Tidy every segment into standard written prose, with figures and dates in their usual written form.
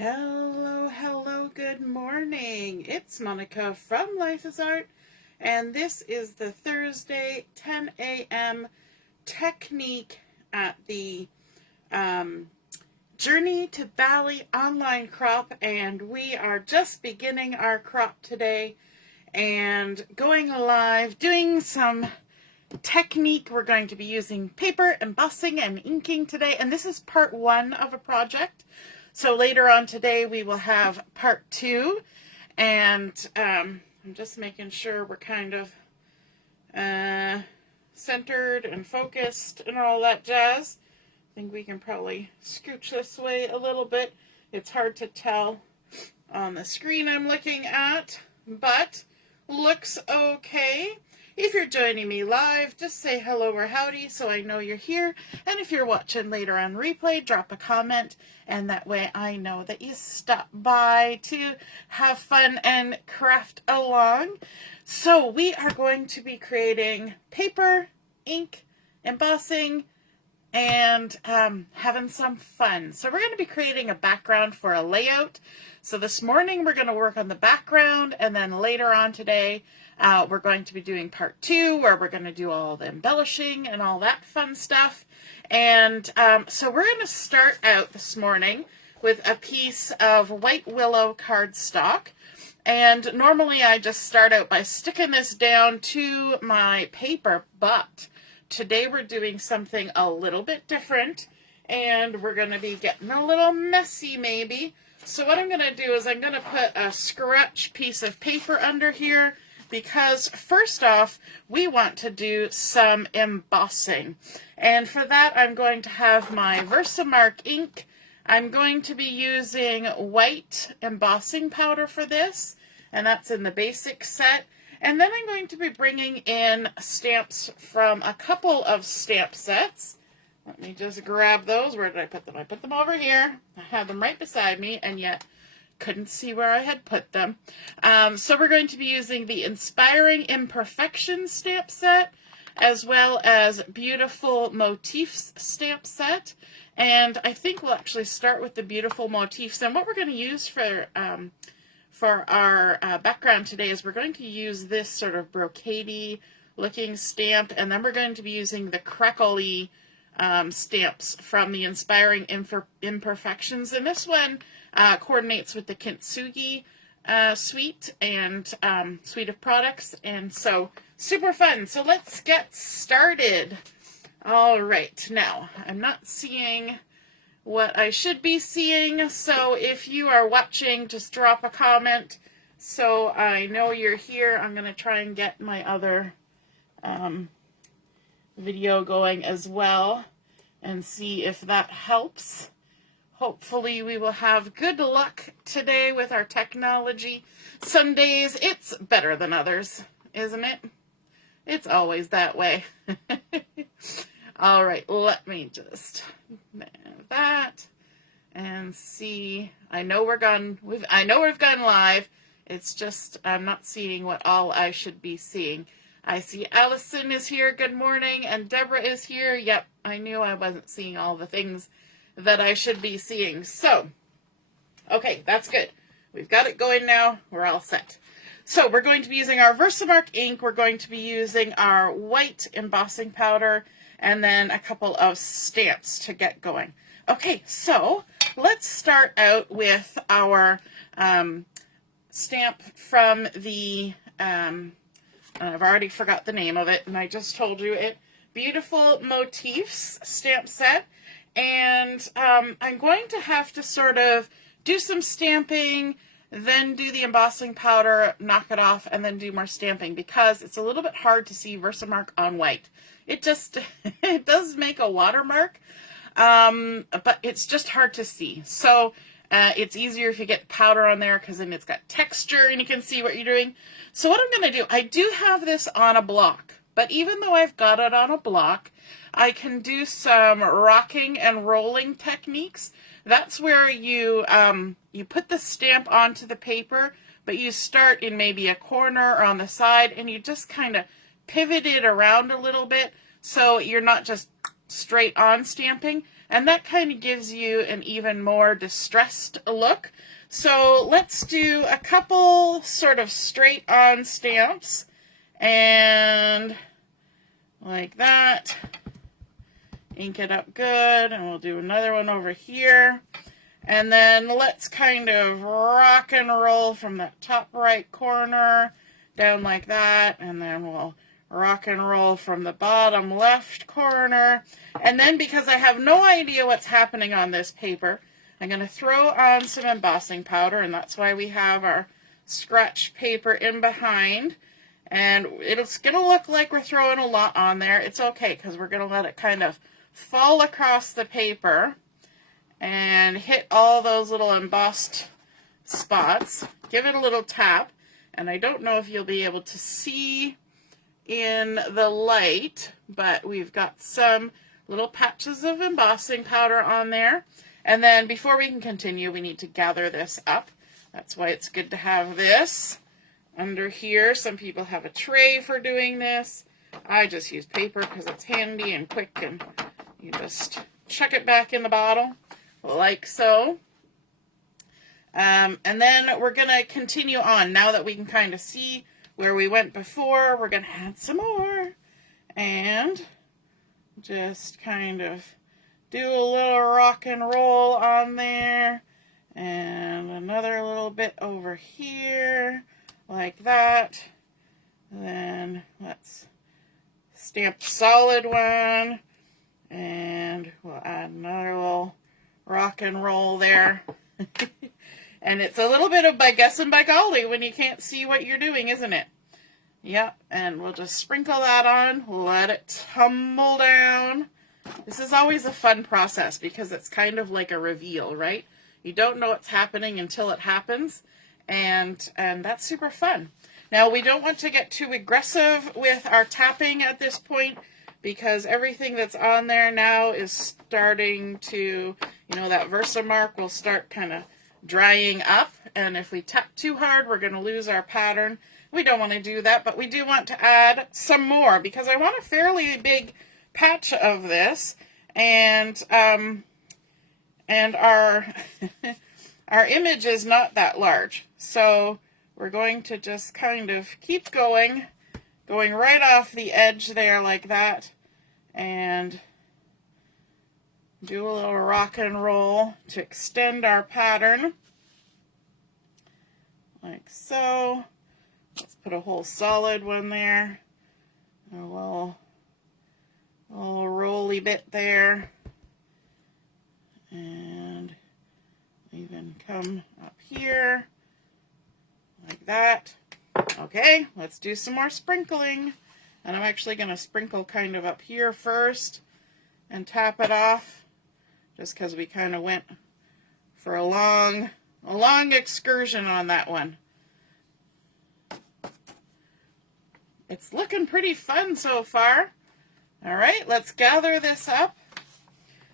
Hello, hello, good morning. It's Monica from Life is Art, and this is the Thursday 10 a.m. technique at the Journey to Bali online crop, and we are just beginning our crop today and going live, doing some technique. We're going to be using paper, embossing, and inking today, and this is part one of a project. So later on today we will have part two, and I'm just making sure we're kind of centered and focused and all that jazz. I think we can probably scooch this way a little bit. It's hard to tell on the screen I'm looking at, but looks okay. If you're joining me live, just say hello or howdy so I know you're here. And if you're watching later on replay, drop a comment, and that way I know that you stopped by to have fun and craft along. So we are going to be creating paper, ink, embossing, and having some fun. So we're going to be creating a background for a layout. So this morning we're going to work on the background, and then later on today we're going to be doing part two, where we're going to do all the embellishing and all that fun stuff. And so we're going to start out this morning with a piece of white willow cardstock. And normally I just start out by sticking this down to my paper, but today we're doing something a little bit different, and we're going to be getting a little messy maybe. So what I'm going to do is I'm going to put a scratch piece of paper under here, because first off, we want to do some embossing. And for that, I'm going to have my Versamark ink. I'm going to be using white embossing powder for this, and that's in the basic set. And then I'm going to be bringing in stamps from a couple of stamp sets. Let me just grab those. Where did I put them? I put them over here. I had them right beside me, and yet couldn't see where I had put them. So we're going to be using the Inspiring Imperfections stamp set, as well as Beautiful Motifs stamp set. And I think we'll actually start with the Beautiful Motifs. And what we're going to use for our background today is we're going to use this sort of brocadey looking stamp, and then we're going to be using the crackly stamps from the Inspiring Imperfections. And this one coordinates with the Kintsugi suite and suite of products, and so super fun. So let's get started. All right, now I'm not seeing what I should be seeing, so if you are watching, just drop a comment so I know you're here. I'm going to try and get my other video going as well and see if that helps. Hopefully we will have good luck today with our technology. Some days it's better than others, isn't it? It's always that way. All right, let me just have that and see. I know we've gone live. It's just I'm not seeing what all I should be seeing. I see Allison is here. Good morning, and Deborah is here. Yep, I knew I wasn't seeing all the things that I should be seeing. So, okay, that's good. We've got it going now. We're all set. So we're going to be using our Versamark ink. We're going to be using our white embossing powder, and then a couple of stamps to get going. Okay, so let's start out with our stamp from the, I've already forgot the name of it, and I just told you it, Beautiful Motifs stamp set. And I'm going to have to sort of do some stamping, then do the embossing powder, knock it off, and then do more stamping, because it's a little bit hard to see Versamark on white. It just, it does make a watermark, but it's just hard to see. So it's easier if you get powder on there, because then it's got texture and you can see what you're doing. So what I'm going to do, I do have this on a block, but even though I've got it on a block, I can do some rocking and rolling techniques. That's where you you put the stamp onto the paper, but you start in maybe a corner or on the side, and you just kind of pivot it around a little bit, so you're not just straight on stamping, and that kind of gives you an even more distressed look. So let's do a couple sort of straight on stamps, and like that. Ink it up good, and we'll do another one over here. And then let's kind of rock and roll from that top right corner down like that, and then we'll rock and roll from the bottom left corner. And then, because I have no idea what's happening on this paper, I'm going to throw on some embossing powder, and that's why we have our scratch paper in behind. And it's going to look like we're throwing a lot on there. It's okay, because we're going to let it kind of fall across the paper and hit all those little embossed spots. Give it a little tap, and I don't know if you'll be able to see in the light, but we've got some little patches of embossing powder on there. And then before we can continue, we need to gather this up. That's why it's good to have this under here. Some people have a tray for doing this. I just use paper because it's handy and quick, and you just chuck it back in the bottle like so. And then we're going to continue on. Now that we can kind of see where we went before, we're going to add some more and just kind of do a little rock and roll on there, and another little bit over here like that. Then let's stamp the solid one, and we'll add another little rock and roll there. And it's a little bit of by guess and by golly when you can't see what you're doing, isn't it? Yep, and we'll just sprinkle that on, let it tumble down. This is always a fun process because it's kind of like a reveal, right? You don't know what's happening until it happens, and that's super fun. Now, we don't want to get too aggressive with our tapping at this point, because everything that's on there now is starting to, that Versamark will start kind of drying up, and if we tap too hard, we're going to lose our pattern. We don't want to do that, but we do want to add some more because I want a fairly big patch of this, and our our image is not that large, so we're going to just kind of keep going right off the edge there like that, and do a little rock and roll to extend our pattern, like so. Let's put a whole solid one there, a little rolly bit there, and even come up here, like that. Okay, let's do some more sprinkling, and I'm actually going to sprinkle kind of up here first and tap it off, just because we kind of went for a long excursion on that one. It's looking pretty fun so far. All right, let's gather this up.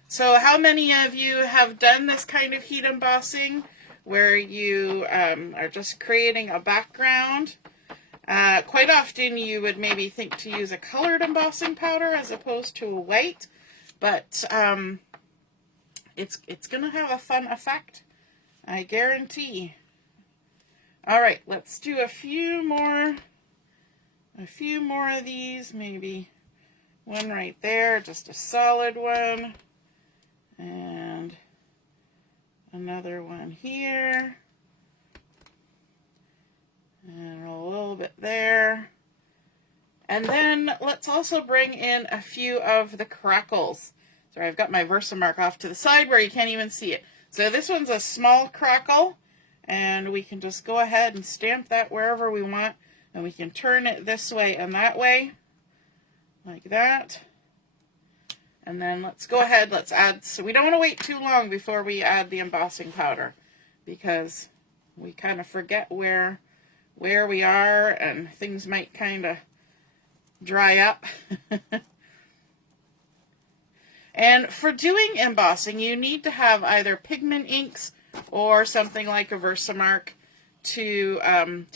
So how many of you have done this kind of heat embossing where you are just creating a background? Quite often you would maybe think to use a colored embossing powder as opposed to a white, but it's going to have a fun effect, I guarantee. All right, let's do a few more of these, maybe one right there, just a solid one, and another one here, and a little bit there. And then let's also bring in a few of the crackles. Sorry, I've got my Versamark off to the side where you can't even see it. So this one's a small crackle, and we can just go ahead and stamp that wherever we want. And we can turn it this way and that way, like that. And then let's go ahead, let's add, so we don't want to wait too long before we add the embossing powder, because we kind of forget where we are, and things might kind of dry up. And for doing embossing, you need to have either pigment inks or something like a Versamark to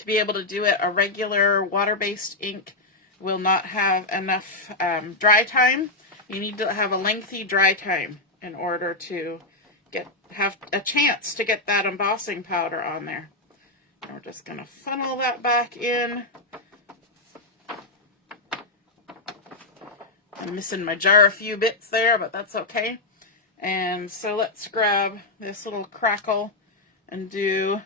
be able to do it. A regular water-based ink will not have enough dry time You need to have a lengthy dry time in order to have a chance to get that embossing powder on there. And we're just going to funnel that back in. I'm missing my jar a few bits there, but that's okay. And so let's grab this little crackle and do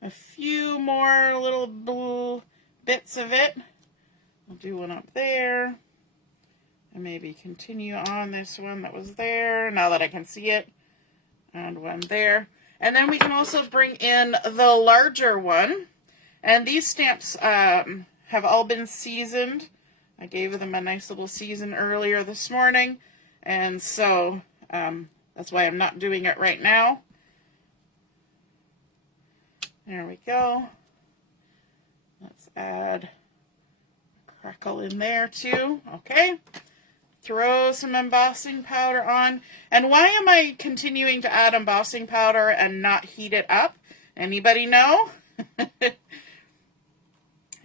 a few more little blue bits of it. I'll do one up there. And maybe continue on this one that was there, now that I can see it. And one there. And then we can also bring in the larger one. And these stamps have all been seasoned. I gave them a nice little season earlier this morning. And so that's why I'm not doing it right now. There we go. Let's add a crackle in there too. Okay. Throw some embossing powder on. And why am I continuing to add embossing powder and not heat it up? Anybody know?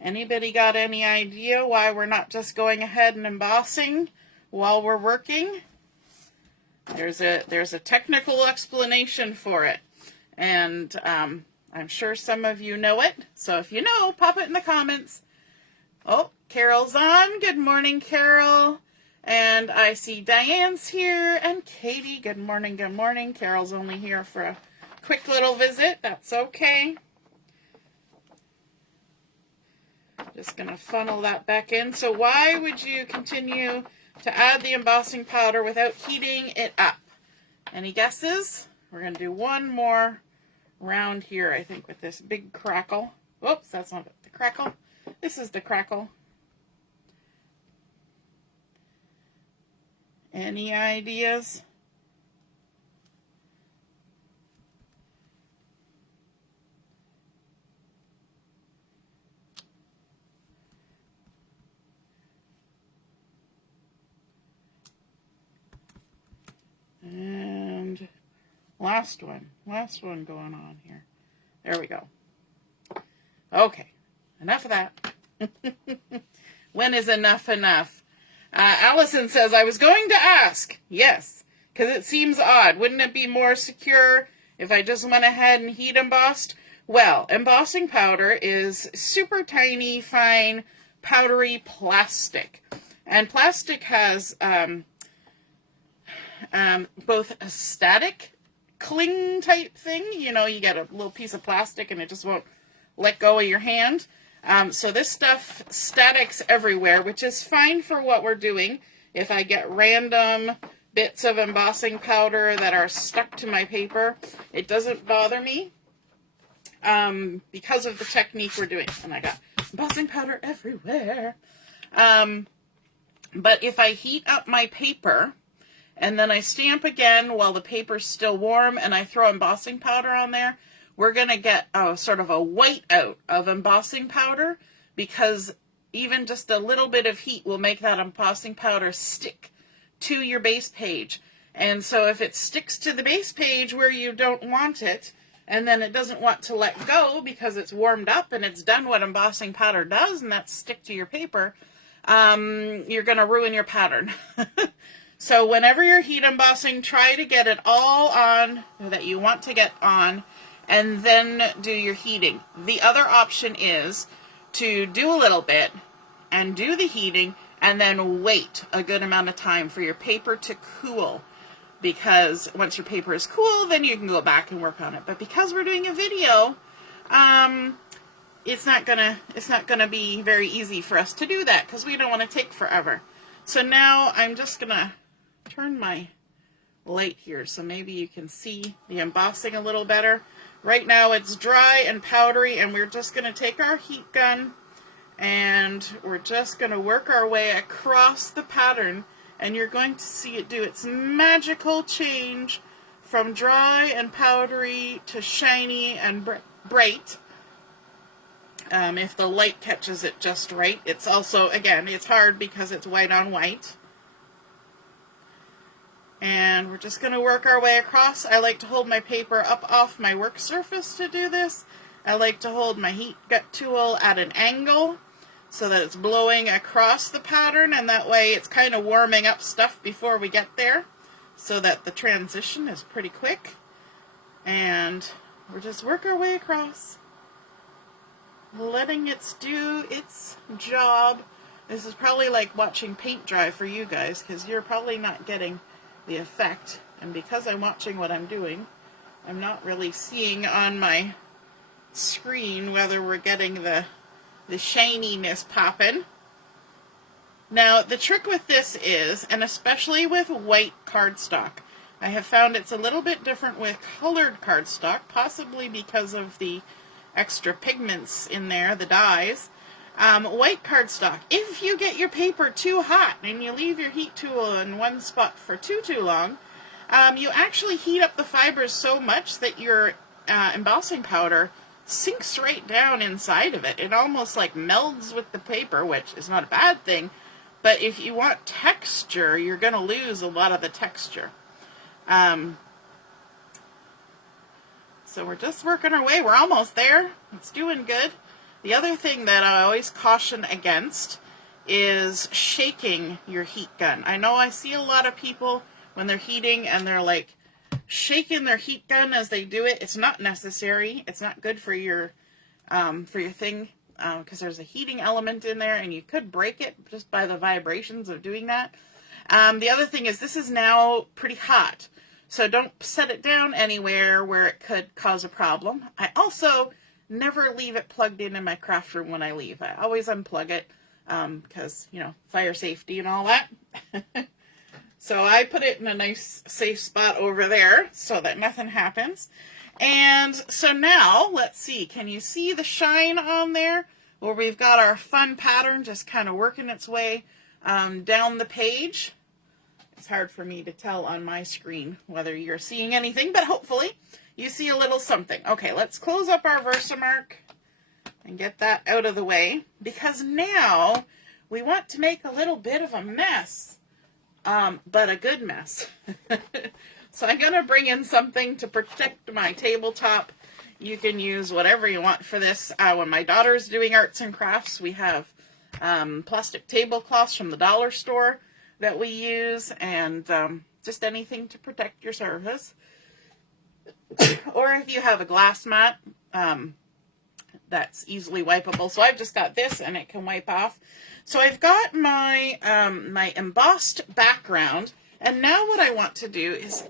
Anybody got any idea why we're not just going ahead and embossing while we're working? There's a technical explanation for it. And I'm sure some of you know it. So if you know, pop it in the comments. Oh, Carol's on. Good morning, Carol. And I see Diane's here, and Katie. Good morning, good morning. Carol's only here for a quick little visit. That's okay. Just going to funnel that back in. So why would you continue to add the embossing powder without heating it up? Any guesses? We're going to do one more round here, I think, with this big crackle. Whoops, that's not the crackle. This is the crackle. Any ideas? And last one going on here. There we go. Okay, enough of that. When is enough enough? Allison says, I was going to ask. Yes, because it seems odd. Wouldn't it be more secure if I just went ahead and heat embossed? Well, embossing powder is super tiny, fine, powdery plastic. And plastic has both a static cling type thing. You know, you get a little piece of plastic and it just won't let go of your hand. So this stuff statics everywhere, which is fine for what we're doing. If I get random bits of embossing powder that are stuck to my paper, it doesn't bother me because of the technique we're doing. And I got embossing powder everywhere. But if I heat up my paper and then I stamp again while the paper's still warm and I throw embossing powder on there, we're going to get sort of a white out of embossing powder, because even just a little bit of heat will make that embossing powder stick to your base page. And so if it sticks to the base page where you don't want it, and then it doesn't want to let go because it's warmed up and it's done what embossing powder does, and that's stick to your paper, you're going to ruin your pattern. So whenever you're heat embossing, try to get it all on that you want to get on, and then do your heating. The other option is to do a little bit and do the heating and then wait a good amount of time for your paper to cool. Because once your paper is cool, then you can go back and work on it. But because we're doing a video, it's not gonna be very easy for us to do that because we don't want to take forever. So now I'm just gonna turn my light here so maybe you can see the embossing a little better. Right now it's dry and powdery, and we're just going to take our heat gun and we're just going to work our way across the pattern, and you're going to see it do its magical change from dry and powdery to shiny and bright. If the light catches it just right. It's also, again, it's hard because it's white on white. And we're just going to work our way across. I like to hold my paper up off my work surface to do this. I like to hold my heat gut tool at an angle so that it's blowing across the pattern, and that way it's kind of warming up stuff before we get there, so that the transition is pretty quick. And we'll just work our way across, letting it do its job. This is probably like watching paint dry for you guys, because you're probably not getting the effect. And because I'm watching what I'm doing, I'm not really seeing on my screen whether we're getting the shininess popping. Now, the trick with this is, and especially with white cardstock, I have found it's a little bit different with colored cardstock, possibly because of the extra pigments in there, the dyes. White cardstock, if you get your paper too hot and you leave your heat tool in one spot for too long, you actually heat up the fibers so much that your embossing powder sinks right down inside of it. It almost like melds with the paper, which is not a bad thing, but if you want texture, you're going to lose a lot of the texture. So we're just working our way. We're almost there. It's doing good. The other thing that I always caution against is shaking your heat gun. I know I see a lot of people when they're heating and they're like shaking their heat gun as they do it. It's not necessary. It's not good for your thing, because there's a heating element in there and you could break it just by the vibrations of doing that. The other thing is this is now pretty hot, so don't set it down anywhere where it could cause a problem. I also never leave it plugged in my craft room when I leave. I always unplug it, because, you know, fire safety and all that. So I put it in a nice safe spot over there so that nothing happens. And so now, let's see, can you see the shine on there? Where we've got our fun pattern just kind of working its way down the page. It's hard for me to tell on my screen whether you're seeing anything, but hopefully you see a little something. Okay, let's close up our Versamark and get that out of the way, because now we want to make a little bit of a mess, but a good mess. So I'm going to bring in something to protect my tabletop. You can use whatever you want for this. When my daughter's doing arts and crafts, we have plastic tablecloths from the dollar store that we use, and just anything to protect your surface. Or if you have a glass mat, that's easily wipeable. So I've just got this and it can wipe off. So I've got my my embossed background, and now what I want to do is,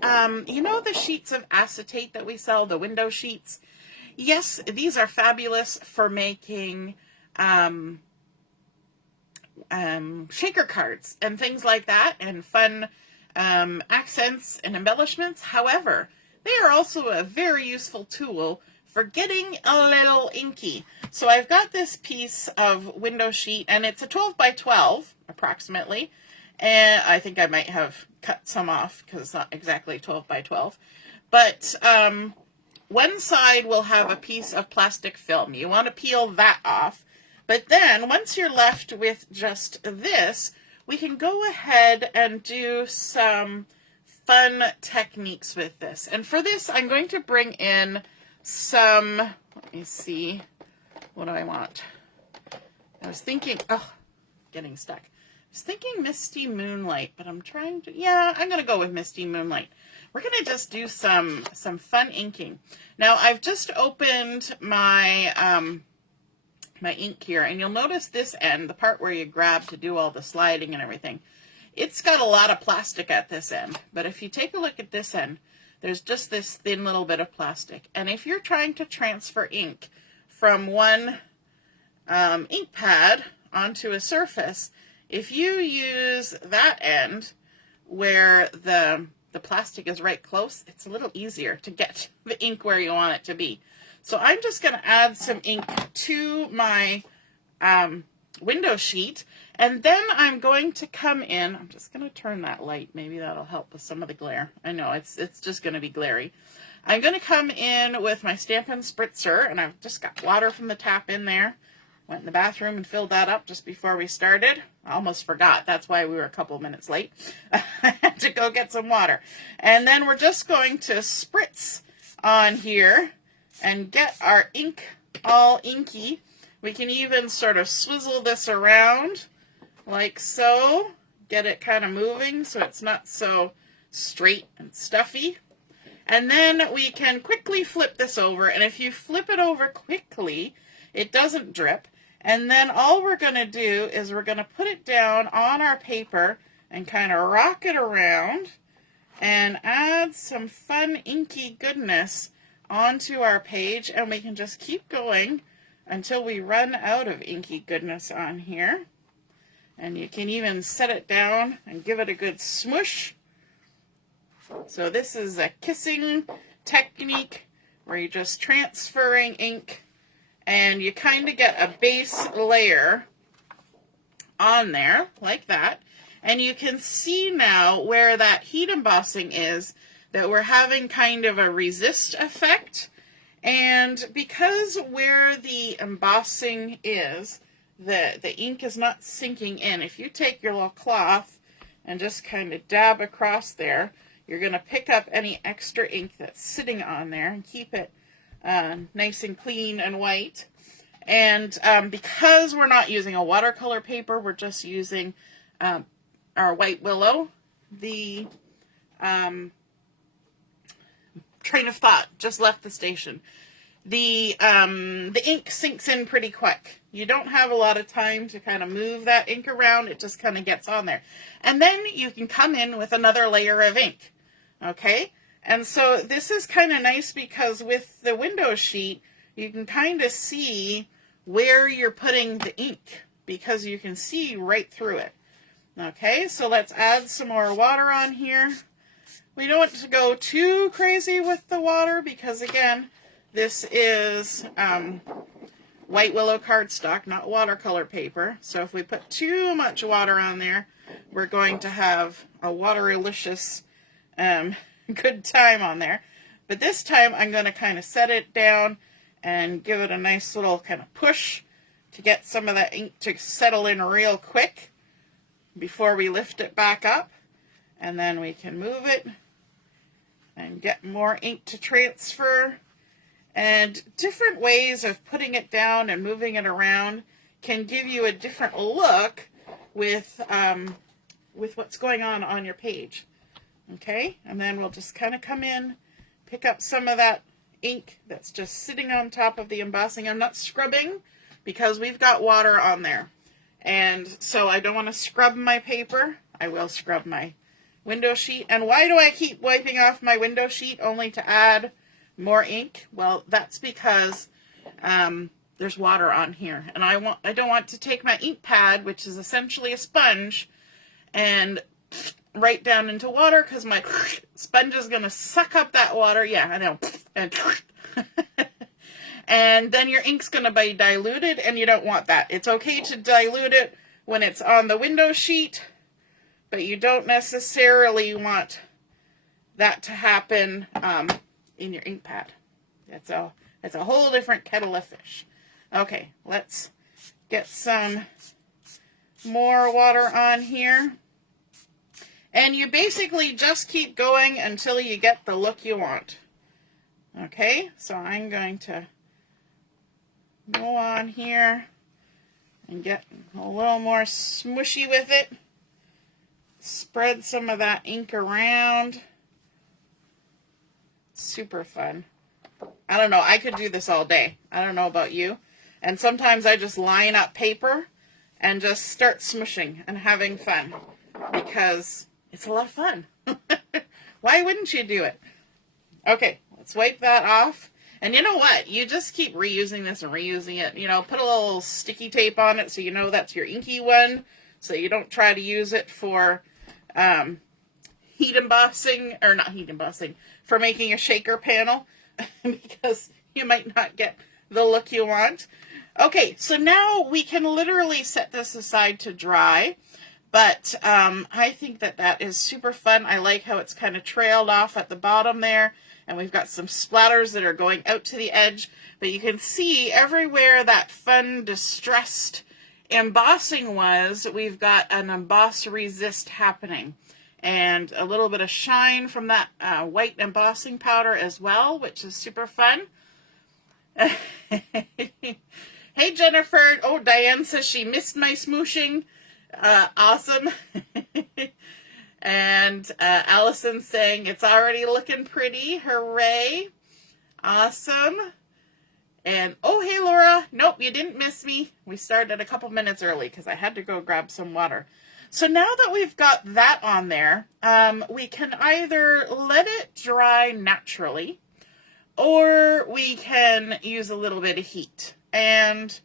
you know the sheets of acetate that we sell, the window sheets? Yes, these are fabulous for making shaker cards and things like that, and fun accents and embellishments. However, they are also a very useful tool for getting a little inky. So I've got this piece of window sheet, and it's a 12 by 12 approximately, and I think I might have cut some off because it's not exactly 12 by 12, but one side will have a piece of plastic film. You want to peel that off, but then once you're left with just this, we can go ahead and do some fun techniques with this. And for this, I'm going to bring in some, let me see, what do I want? I was thinking, oh, getting stuck. I was thinking Misty Moonlight, but I'm trying to, yeah, I'm going to go with Misty Moonlight. We're going to just do some fun inking. Now, I've just opened my, my ink here, and you'll notice this end, the part where you grab to do all the sliding and everything, it's got a lot of plastic at this end. But if you take a look at this end, there's just this thin little bit of plastic. And if you're trying to transfer ink from one ink pad onto a surface, if you use that end where the plastic is right close, it's a little easier to get the ink where you want it to be. So I'm just going to add some ink to my window sheet, and then I'm going to come in, I'm just going to turn that light, maybe that'll help with some of the glare. I know it's just going to be glary. I'm going to come in with my Stampin Spritzer, and I've just got water from the tap in there. Went in the bathroom and filled that up just before we started. I almost forgot, that's why we were a couple minutes late. I had to go get some water. And then we're just going to spritz on here and get our ink all inky We can even sort of swizzle this around like so, get it kind of moving so it's not so straight and stuffy. And then we can quickly flip this over, and if you flip it over quickly, it doesn't drip. And then all we're going to do is we're going to put it down on our paper and kind of rock it around and add some fun inky goodness onto our page, and we can just keep going until we run out of inky goodness on here. And you can even set it down and give it a good smush. So this is a kissing technique where you're just transferring ink, and you kind of get a base layer on there like that. And you can see now where that heat embossing is, that we're having kind of a resist effect. And because where the embossing is, the ink is not sinking in. If you take your little cloth and just kind of dab across there, you're going to pick up any extra ink that's sitting on there and keep it nice and clean and white. And because we're not using a watercolor paper, we're just using our white Willow. The train of thought just left the station. The ink sinks in pretty quick. You don't have a lot of time to kind of move that ink around. It just kind of gets on there. And then you can come in with another layer of ink. Okay? And so this is kind of nice because with the window sheet, you can kind of see where you're putting the ink because you can see right through it. Okay, so let's add some more water on here. We don't want to go too crazy with the water because, again, this is white Willow cardstock, not watercolor paper. So if we put too much water on there, we're going to have a waterylicious good time on there. But this time I'm going to kind of set it down and give it a nice little kind of push to get some of that ink to settle in real quick before we lift it back up. And then we can move it and get more ink to transfer. And different ways of putting it down and moving it around can give you a different look with what's going on your page. Okay, and then we'll just kind of come in, pick up some of that ink that's just sitting on top of the embossing. I'm not scrubbing because we've got water on there. And so I don't want to scrub my paper. I will scrub my window sheet. And why do I keep wiping off my window sheet only to add more ink? Well, that's because there's water on here. And I don't want to take my ink pad, which is essentially a sponge, and right down into water because my sponge is going to suck up that water. Yeah, I know. And then your ink's going to be diluted, and you don't want that. It's okay to dilute it when it's on the window sheet, but you don't necessarily want that to happen in your ink pad. That's a whole different kettle of fish. Okay, let's get some more water on here. And you basically just keep going until you get the look you want. Okay, so I'm going to go on here and get a little more smushy with it. Spread some of that ink around. Super fun. I don't know, I could do this all day. I don't know about you. And sometimes I just line up paper and just start smushing and having fun because it's a lot of fun. Why wouldn't you do it? Okay, let's wipe that off. And you know what? You just keep reusing this and reusing it. You know, put a little sticky tape on it so you know that's your inky one. So you don't try to use it for heat embossing, or not heat embossing, for making a shaker panel because you might not get the look you want. Okay, so now we can literally set this aside to dry. But I think that is super fun. I like how it's kind of trailed off at the bottom there. And we've got some splatters that are going out to the edge. But you can see everywhere that fun, distressed embossing was, we've got an emboss resist happening. And a little bit of shine from that white embossing powder as well, which is super fun. Hey, Jennifer. Oh, Diane says she missed my smooshing. Awesome. And Allison's saying it's already looking pretty. Hooray. Awesome. And, oh, hey, Laura. Nope, you didn't miss me. We started a couple minutes early because I had to go grab some water. So now that we've got that on there, we can either let it dry naturally or we can use a little bit of heat. And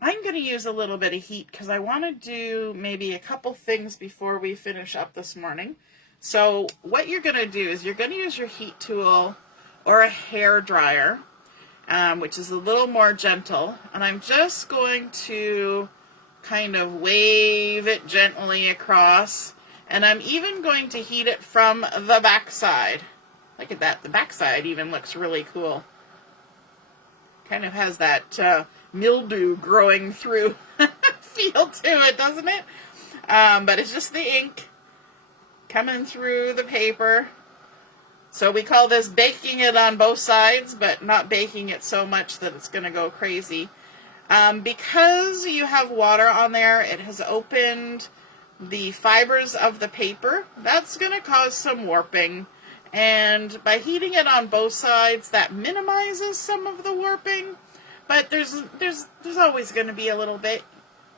I'm going to use a little bit of heat because I want to do maybe a couple things before we finish up this morning. So what you're going to do is you're going to use your heat tool or a hair dryer, which is a little more gentle. And I'm just going to kind of wave it gently across. And I'm even going to heat it from the back side. Look at that. The back side even looks really cool. Kind of has that mildew growing through feel to it, doesn't it? But it's just the ink coming through the paper. So we call this baking it on both sides, but not baking it so much that it's going to go crazy. Because you have water on there, it has opened the fibers of the paper. That's going to cause some warping. And by heating it on both sides, that minimizes some of the warping. But there's always going to be a little bit.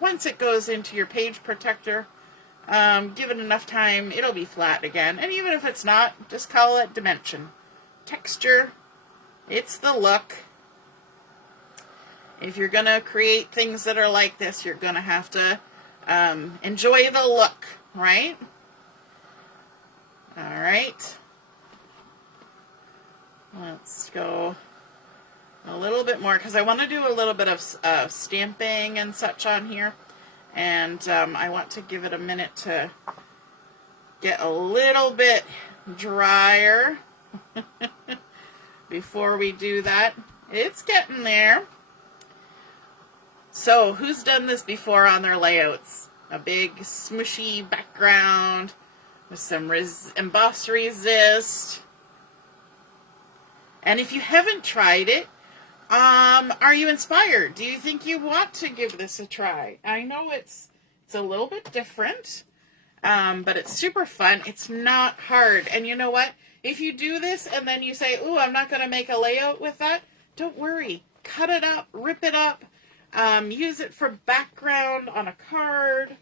Once it goes into your page protector, give it enough time, it'll be flat again. And even if it's not, just call it dimension. Texture, it's the look. If you're going to create things that are like this, you're going to have to enjoy the look, right? All right. Let's go a little bit more because I want to do a little bit of stamping and such on here. And I want to give it a minute to get a little bit drier before we do that. It's getting there. So, who's done this before on their layouts? A big smushy background with some emboss resist. And if you haven't tried it, are you inspired? Do you think you want to give this a try? I know it's a little bit different, but it's super fun. It's not hard. And you know what? If you do this and then you say, ooh, I'm not going to make a layout with that, don't worry. Cut it up, rip it up, use it for background on a card,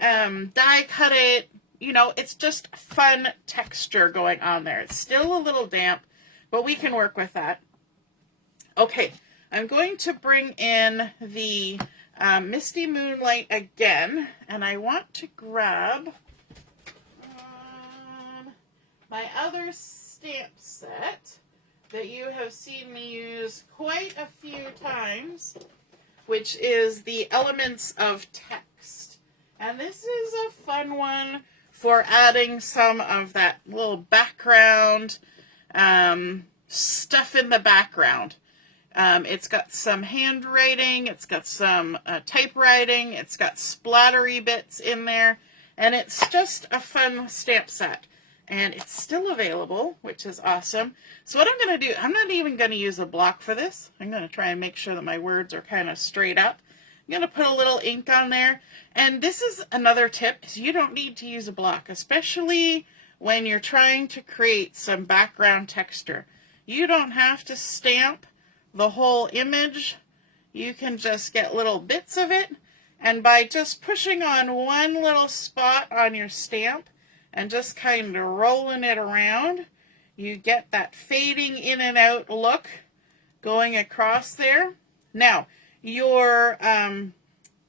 die cut it. You know, it's just fun texture going on there. It's still a little damp, but we can work with that. Okay, I'm going to bring in the Misty Moonlight again, and I want to grab my other stamp set that you have seen me use quite a few times, which is the Elements of Text. And this is a fun one for adding some of that little background stuff in the background. It's got some handwriting, it's got some typewriting, it's got splattery bits in there, and it's just a fun stamp set. And it's still available, which is awesome. So what I'm going to do, I'm not even going to use a block for this. I'm going to try and make sure that my words are kind of straight up. I'm going to put a little ink on there. And this is another tip, is you don't need to use a block, especially when you're trying to create some background texture. You don't have to stamp the whole image. You can just get little bits of it, and by just pushing on one little spot on your stamp and just kind of rolling it around, you get that fading in and out look going across there. Now, your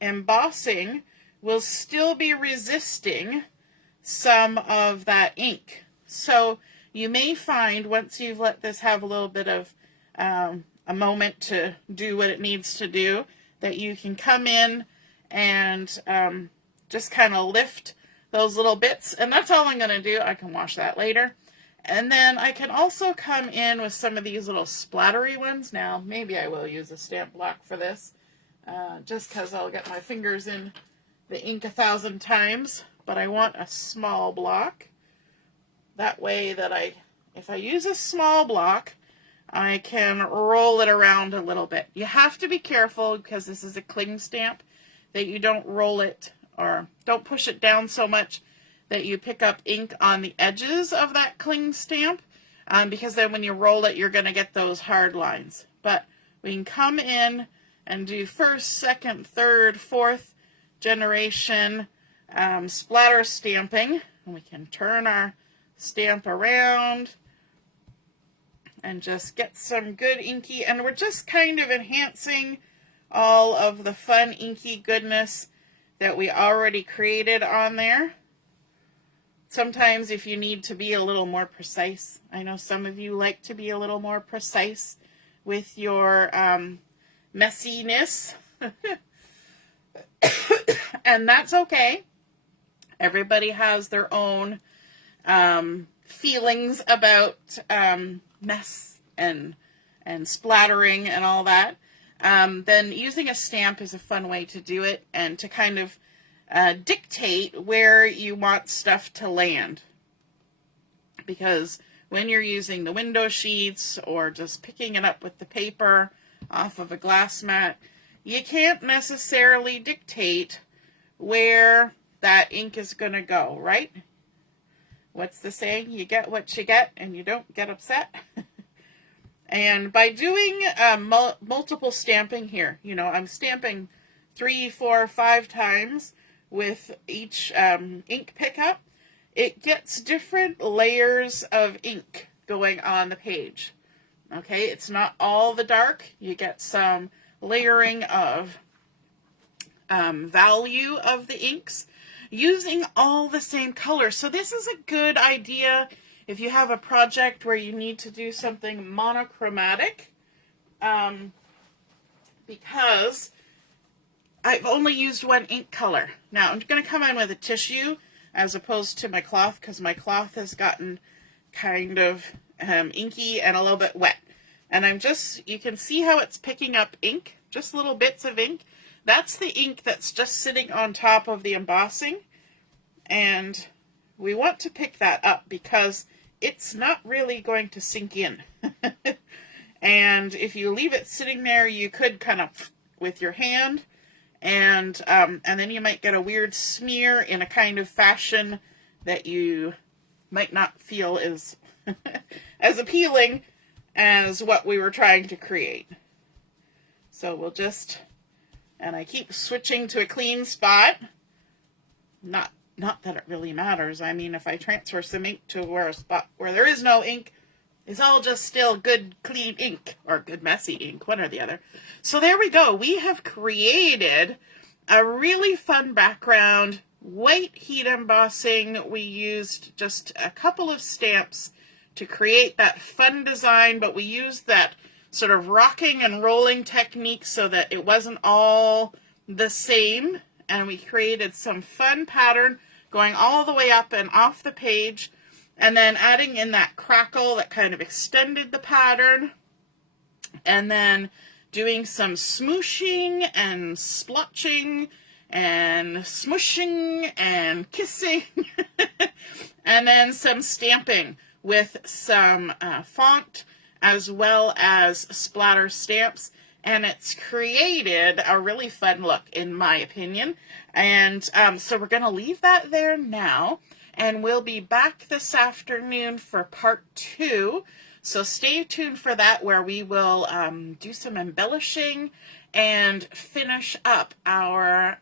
embossing will still be resisting some of that ink. So you may find once you've let this have a little bit of a moment to do what it needs to do, that you can come in and just kind of lift those little bits. And that's all I'm going to do. I can wash that later. And then I can also come in with some of these little splattery ones. Now, maybe I will use a stamp block for this, just because I'll get my fingers in the ink 1,000 times. But I want a small block. That way that if I use a small block, I can roll it around a little bit. You have to be careful because this is a cling stamp that you don't roll it or don't push it down so much that you pick up ink on the edges of that cling stamp, because then when you roll it, you're going to get those hard lines. But we can come in and do first, second, third, fourth generation splatter stamping. And we can turn our stamp around and just get some good inky, and we're just kind of enhancing all of the fun inky goodness that we already created on there. Sometimes if you need to be a little more precise, I know some of you like to be a little more precise with your messiness, and that's okay. Everybody has their own feelings about mess and splattering and all that. Then using a stamp is a fun way to do it and to kind of dictate where you want stuff to land. Because when you're using the window sheets or just picking it up with the paper off of a glass mat, you can't necessarily dictate where that ink is going to go, right? What's the saying? You get what you get and you don't get upset. And by doing multiple stamping here, you know, I'm stamping 3, 4, 5 times with each ink pickup, it gets different layers of ink going on the page. Okay, it's not all the dark. You get some layering of value of the inks using all the same color. So this is a good idea if you have a project where you need to do something monochromatic, because I've only used one ink color. Now I'm going to come in with a tissue as opposed to my cloth, because my cloth has gotten kind of inky and a little bit wet. And I'm just, you can see how it's picking up ink, just little bits of ink. That's the ink that's just sitting on top of the embossing. And we want to pick that up because it's not really going to sink in. And if you leave it sitting there, you could kind of with your hand, and then you might get a weird smear in a kind of fashion that you might not feel is as appealing as what we were trying to create. So we'll just, and I keep switching to a clean spot. Not that it really matters. I mean, if I transfer some ink to where a spot where there is no ink, it's all just still good, clean ink, or good, messy ink, one or the other. So there we go. We have created a really fun background, white heat embossing. We used just a couple of stamps to create that fun design, but we used that sort of rocking and rolling technique so that it wasn't all the same. And we created some fun pattern going all the way up and off the page, and then adding in that crackle that kind of extended the pattern, and then doing some smooshing and splotching and smushing and kissing, and then some stamping with some font as well as splatter stamps. And it's created a really fun look, in my opinion. And so we're going to leave that there now. And we'll be back this afternoon for part 2. So stay tuned for that, where we will do some embellishing and finish up our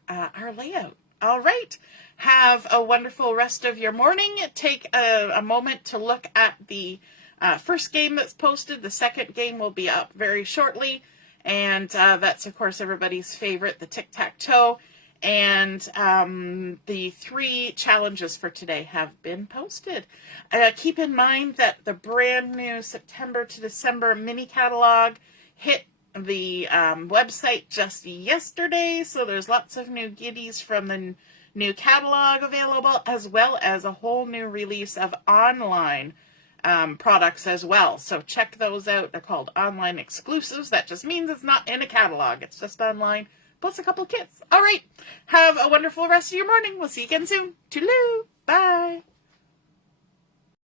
layout. All right. Have a wonderful rest of your morning. Take a moment to look at the first game that's posted. The second game will be up very shortly. And that's, of course, everybody's favorite, the tic-tac-toe. And the 3 challenges for today have been posted. Keep in mind that the brand new September to December mini catalog hit the website just yesterday. So there's lots of new goodies from the new catalog available, as well as a whole new release of online products as well. So check those out. They're called online exclusives. That just means it's not in a catalog. It's just online, plus a couple kits. All right. Have a wonderful rest of your morning. We'll see you again soon. Toodaloo. Bye.